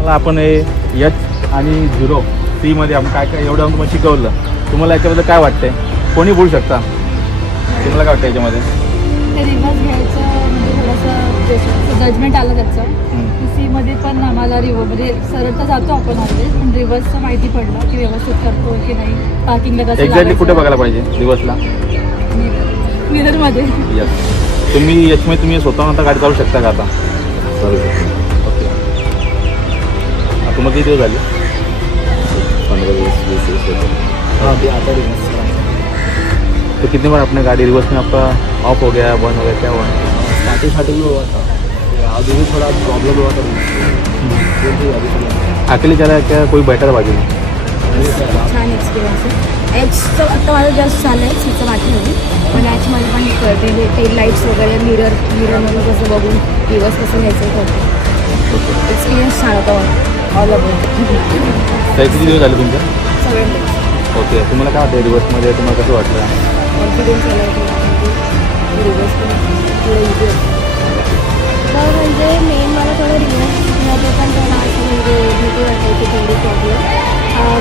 मला आपण एच आणि 0C मध्ये आपण काय काय एवढं तुम्हाला शिकवलं, तुम्हाला याच्याबद्दल काय वाटतंय? कोणी बोलू शकता? तुम्हाला काय वाटतं याच्यामध्ये? ते रिव्हर्स घ्यायचं म्हणजे थोडंसं जजमेंट आलं त्याचं. सीमध्ये पण आम्हाला म्हणजे सरळ तर जातो आपण ऑलवेज, पण रिव्हर्सचं माहिती पडलं की व्यवस्थित करतो की नाही, पार्किंगला कसं एक्झॅक्टली कुठे बघायला पाहिजे रिव्हर्सला? मिररमध्ये. यस. तुम्ही याच्यामध्ये तुम्ही स्वतःहून आता गाडी चालू शकता का आता? ओके. तुम्हाला किती दिवस झाले? 15 दिवस 20 दिवस आता रिवर्स। तो कितनी बार अपने गाड़ी रिवर्स में आपका ऑफ हो गया, बंद हो गया, क्या हुआ? स्टार्टिंग में हुआ था, अभी भी थोड़ा प्रॉब्लम हुआ था। अकेले चला है क्या, कोई बैठा था बाजू में? छान एक्सपिरियन्स आहे. एचचं आता माझं जस्ट झालं आहे, सीचं वाटलं पण एचमध्ये पण कळते टेल लाईट्स वगैरे, मिररमधून कसं बघून रिवर्स कसं घ्यायचं करतो. एक्सपिरियन्स छान होता ऑल अबाउट. किती दिवस झाले तुमच्या? 7 days. ओके. तुम्हाला काय वाटतं रिवर्समध्ये, तुम्हाला कसं वाटलं? कॉन्फिडन्स आला रिवर्स पण थोडं इझी होतं. तर म्हणजे मेन मला थोडं रिवर्समध्ये पण थोडं असं म्हणजे भीती वाटायची थोडी प्रॉब्लेम,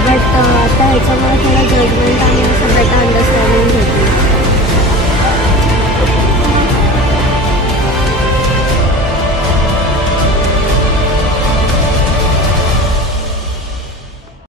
बट आता ह्याच्यामुळे थोडं जजमेंट आणि असं बेटर अंडरस्टँडिंग भेटली.